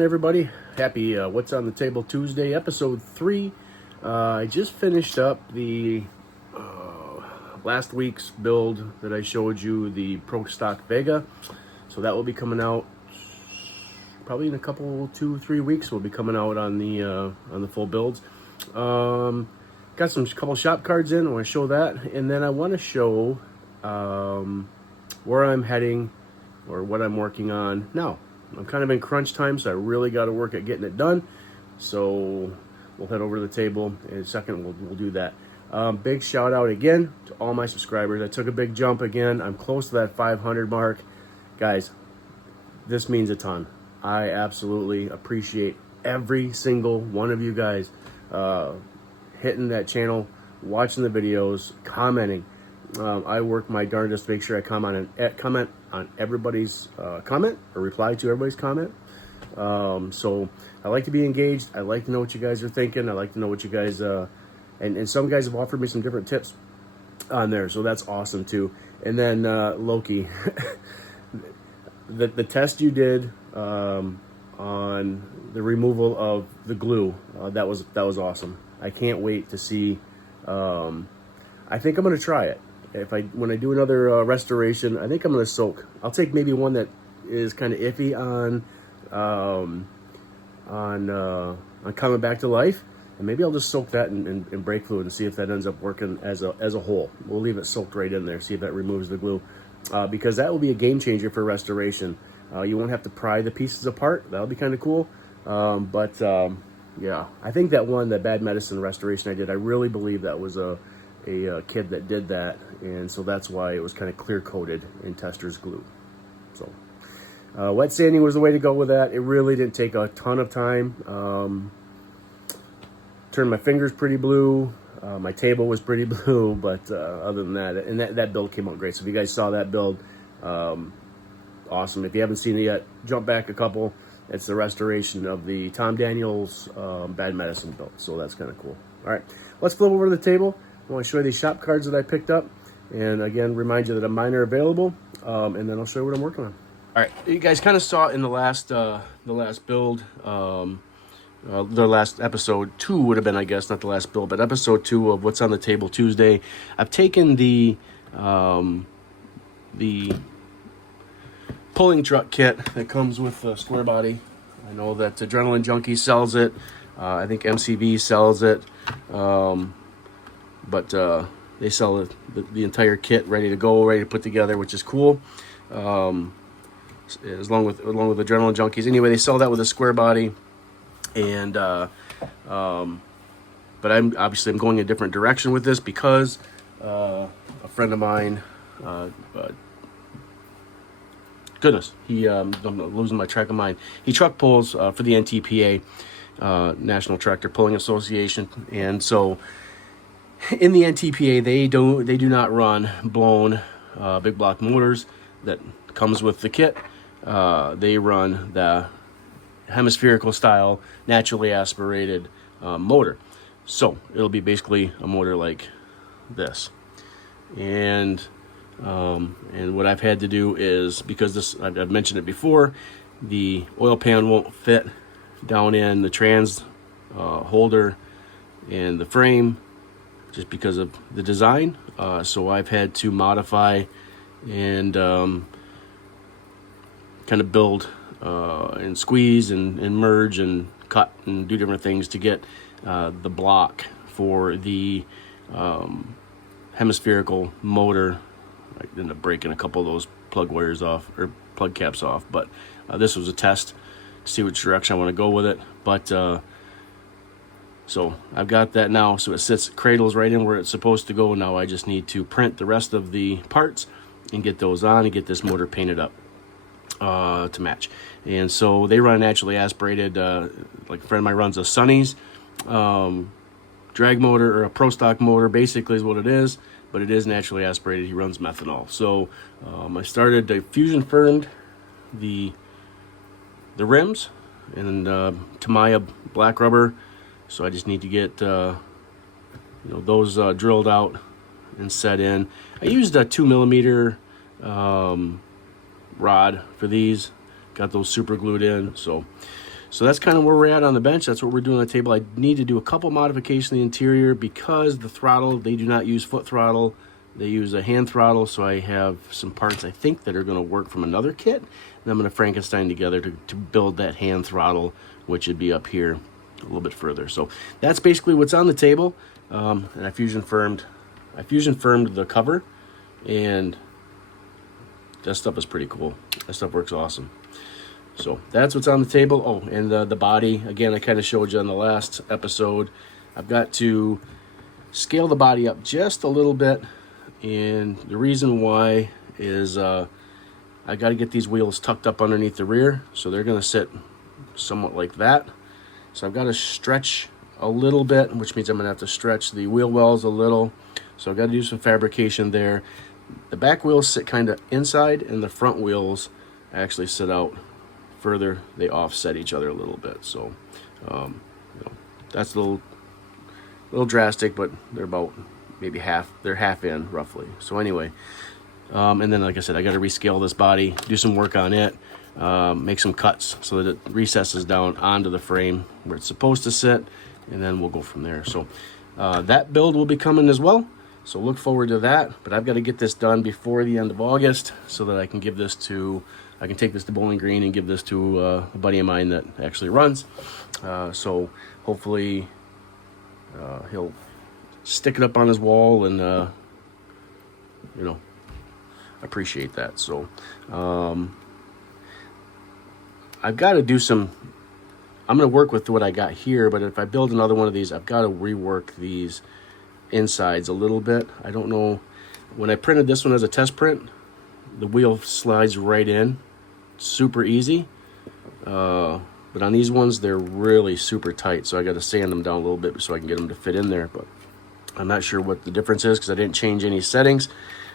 on, everybody? Happy What's on the Table Tuesday, episode 3. I just finished up the last week's build that I showed you, the Pro Stock Vega. So that will be coming out probably in a couple, 2-3 weeks. We'll be coming out on the full builds. Got some couple shop cards in. I want to show that, and then I want to show where I'm heading or what I'm working on now. I'm kind of in crunch time, so I really got to work at getting it done. So we'll head over to the table in a second. We'll do that. Big shout out again to all my subscribers. I took a big jump again. I'm close to that 500 mark. Guys, this means a ton. I absolutely appreciate every single one of you guys hitting that channel, watching the videos, commenting. I work my darndest to make sure I comment on everybody's comment, or reply to everybody's comment. So I like to be engaged. I like to know what you guys are thinking. I like to know what you guys, and some guys have offered me some different tips on there, so that's awesome too. And then Loki, the test you did on the removal of the glue, that was awesome. I can't wait to see. I think I'm going to try it. When I do another restoration, I think I'm going to soak. I'll take maybe one that is kind of iffy on coming back to life, and maybe I'll just soak that in brake fluid and see if that ends up working as a whole. We'll leave it soaked right in there, see if that removes the glue, because that will be a game changer for restoration. You won't have to pry the pieces apart. That'll be kind of cool. Yeah, I think that Bad Medicine restoration I did, I really believe that was a kid that did that, and so that's why it was kind of clear coated in Tester's glue. So wet sanding was the way to go with that. It really didn't take a ton of time. Turned my fingers pretty blue. My table was pretty blue, but other than that, and that build came out great. So if you guys saw that build, awesome. If you haven't seen it yet, jump back a couple. It's the restoration of the Tom Daniels Bad Medicine build, so that's kind of cool. All right, let's flip over to the table. I want to show you these shop cards that I picked up, and again, remind you that mine are available, and then I'll show you what I'm working on. All right, you guys kind of saw in the last build, the last episode 2 would have been, I guess, not the last build, but episode 2 of What's on the Table Tuesday. I've taken the pulling truck kit that comes with the square body. I know that Adrenaline Junkie sells it. I think MCV sells it. But they sell the entire kit ready to go, ready to put together, which is cool. Along with Adrenaline Junkies. Anyway, they sell that with a square body, and but I'm going a different direction with this because a friend of mine, goodness, I'm losing my track of mind. He truck pulls for the NTPA, National Tractor Pulling Association, and so in the NTPA, they do not run blown big block motors that comes with the kit. They run the hemispherical style, naturally aspirated motor. So it'll be basically a motor like this. And what I've had to do is, because this, I've mentioned it before, the oil pan won't fit down in the trans holder and the frame, just because of the design. So I've had to modify and kind of build and squeeze and merge and cut and do different things to get the block for the hemispherical motor. I ended up breaking a couple of those plug wires off, or plug caps off, but this was a test to see which direction I want to go with it. But so I've got that now, so it cradles right in where it's supposed to go. Now I just need to print the rest of the parts and get those on and get this motor painted up to match. And so they run naturally aspirated, like a friend of mine runs a Sonny's drag motor, or a Pro Stock motor, basically is what it is, but it is naturally aspirated. He runs methanol. So I fusion firmed the rims and Tamiya black rubber. So I just need to get those drilled out and set in. I used a 2mm rod for these. Got those super glued in. So So that's kind of where we're at on the bench. That's what we're doing on the table. I need to do a couple modifications in the interior because the throttle, they do not use foot throttle. They use a hand throttle, so I have some parts I think that are going to work from another kit. And I'm going to Frankenstein together to build that hand throttle, which would be up here a little bit further. So that's basically what's on the table. And I fusion firmed the cover, and that stuff is pretty cool. That stuff works awesome. So that's what's on the table. Oh, and the body, again, I kind of showed you on the last episode. I've got to scale the body up just a little bit, and the reason why is I got to get these wheels tucked up underneath the rear, so they're going to sit somewhat like that. So I've got to stretch a little bit, which means I'm going to have to stretch the wheel wells a little. So I've got to do some fabrication there. The back wheels sit kind of inside, and the front wheels actually sit out further. They offset each other a little bit. So you know, that's a little drastic, but they're about maybe half in roughly. So anyway, and then like I said, I got to rescale this body, do some work on it, make some cuts so that it recesses down onto the frame where it's supposed to sit, and then we'll go from there. So that build will be coming as well, so look forward to that. But I've got to get this done before the end of August so that I can take this to Bowling Green and give this to a buddy of mine that actually runs. So hopefully he'll stick it up on his wall and you know, appreciate that. So I've got to do some, I'm going to work with what I got here, but if I build another one of these, I've got to rework these insides a little bit. I don't know, when I printed this one as a test print, the wheel slides right in, super easy. But on these ones, they're really super tight, so I got to sand them down a little bit so I can get them to fit in there. But I'm not sure what the difference is because I didn't change any settings,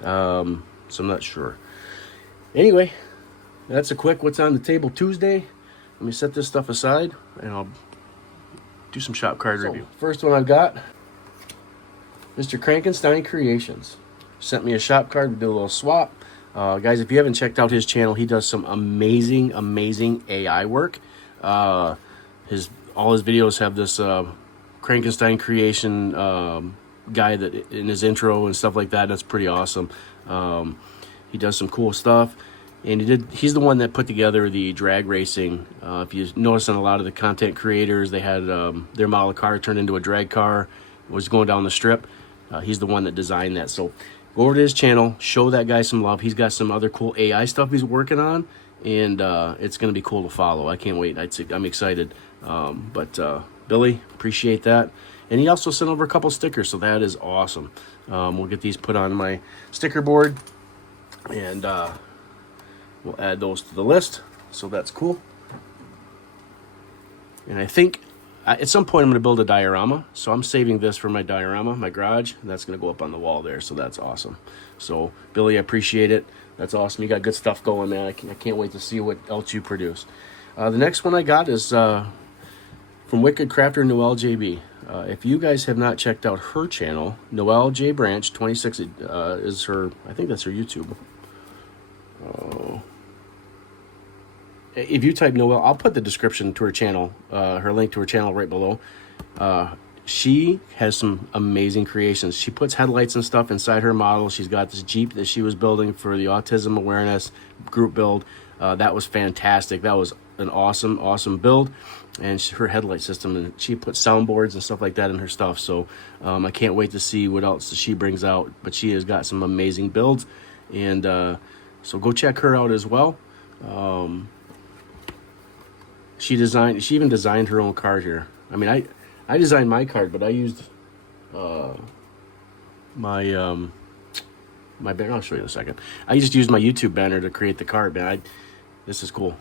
so I'm not sure. Anyway, that's a quick what's on the table Tuesday. Let me set this stuff aside, and I'll do some shop card review. First one I've got, Mr. Crankenstein Creations. Sent me a shop card. We did a little swap. Guys, if you haven't checked out his channel, he does some amazing AI work. All his videos have this Crankenstein creation guy that in his intro and stuff like that. That's pretty awesome. He does some cool stuff, and he's the one that put together the drag racing. If you notice, on a lot of the content creators, they had their model car turned into a drag car, was going down the strip. He's the one that designed that. So go over to his channel, show that guy some love. He's got some other cool AI stuff he's working on, and it's going to be cool to follow. I can't wait. I'm excited. But Billy, appreciate that. And he also sent over a couple stickers, so that is awesome. We'll get these put on my sticker board, and we'll add those to the list. So that's cool. And I think at some point I'm going to build a diorama, so I'm saving this for my diorama, my garage, and that's going to go up on the wall there, so that's awesome. So Billy, I appreciate it. That's awesome. You got good stuff going, man. I can't wait to see what else you produce. The next one I got is from Wicked Crafter Noelle J. If you guys have not checked out her channel, Noelle J Branch 26 is her, I think that's her YouTube. If you type Noelle, I'll put the description to her channel, her link to her channel right below. She has some amazing creations. She puts headlights and stuff inside her model. She's got this Jeep that she was building for the autism awareness group build. That was fantastic. That was an awesome build. And her headlight system, and she puts soundboards and stuff like that in her stuff. So I can't wait to see what else she brings out. But she has got some amazing builds, and so go check her out as well. She even designed her own card here. I mean, I designed my card, but I used my banner. I'll show you in a second. I just used my YouTube banner to create the card, man. This is cool.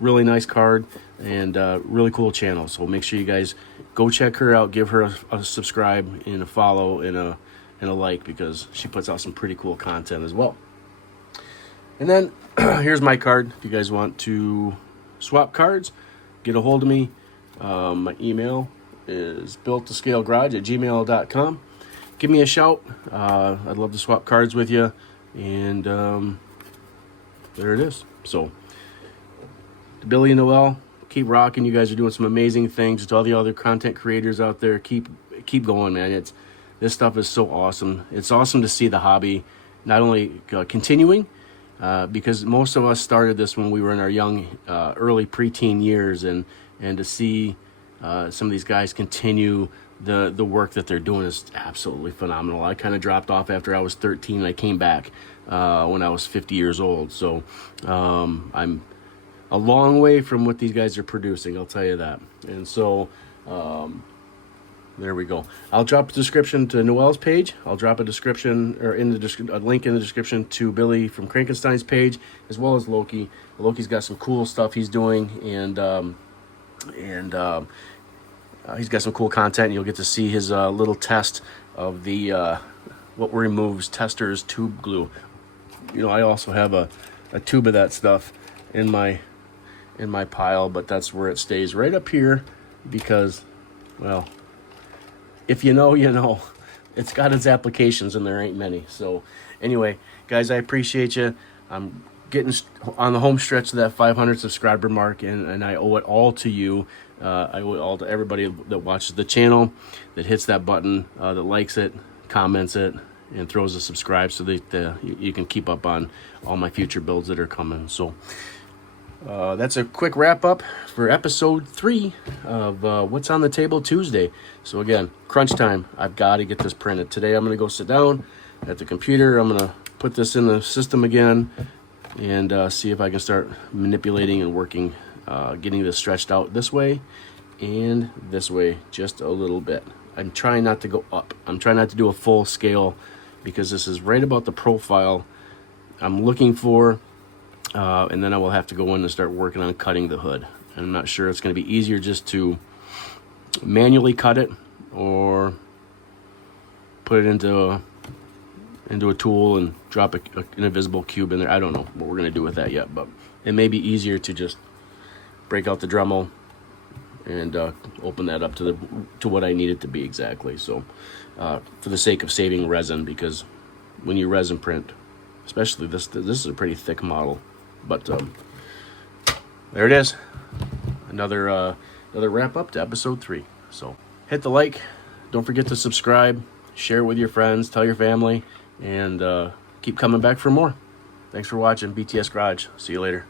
Really nice card, and really cool channel. So make sure you guys go check her out. Give her a subscribe and a follow and a like, because she puts out some pretty cool content as well. And then here's my card. If you guys want to swap cards, get a hold of me. My email is builttoscalegarage@gmail.com. Give me a shout. I'd love to swap cards with you. And there it is. So, Billy and Noelle, keep rocking. You guys are doing some amazing things. To all the other content creators out there, keep going, man. This stuff is so awesome. It's awesome to see the hobby not only continuing, because most of us started this when we were in our young, early preteen years, and to see some of these guys continue the work that they're doing is absolutely phenomenal. I kind of dropped off after I was 13, and I came back when I was 50 years old. So I'm a long way from what these guys are producing, I'll tell you that. And so there we go. I'll drop a description to Noelle's page. I'll drop a description, or a link in the description to Billy from Crankenstein's page, as well as Loki. Loki's got some cool stuff he's doing, and he's got some cool content. You'll get to see his little test of the what removes tester's tube glue. You know, I also have a tube of that stuff in my pile, but that's where it stays, right up here, because, well, if you know, you know. It's got its applications, and there ain't many. So anyway, guys, I appreciate you. I'm getting on the home stretch of that 500 subscriber mark, and I owe it all to you. I owe it all to everybody that watches the channel, that hits that button, that likes it, comments it, and throws a subscribe, so that you can keep up on all my future builds that are coming. So that's a quick wrap up for episode 3 of What's on the Table Tuesday. So again, crunch time. I've got to get this printed. Today I'm going to go sit down at the computer. I'm going to put this in the system again and see if I can start manipulating and working, getting this stretched out this way and this way just a little bit. I'm trying not to go up. I'm trying not to do a full scale, because this is right about the profile I'm looking for. And then I will have to go in and start working on cutting the hood. I'm not sure it's going to be easier just to manually cut it, or put it into a tool and drop an invisible cube in there. I don't know what we're going to do with that yet, but it may be easier to just break out the Dremel and open that up to what I need it to be exactly. So for the sake of saving resin, because when you resin print, especially this is a pretty thick model. But there it is, another wrap up to episode 3. So hit the like, don't forget to subscribe, share it with your friends, tell your family, and keep coming back for more. Thanks for watching BTS Garage. See you later.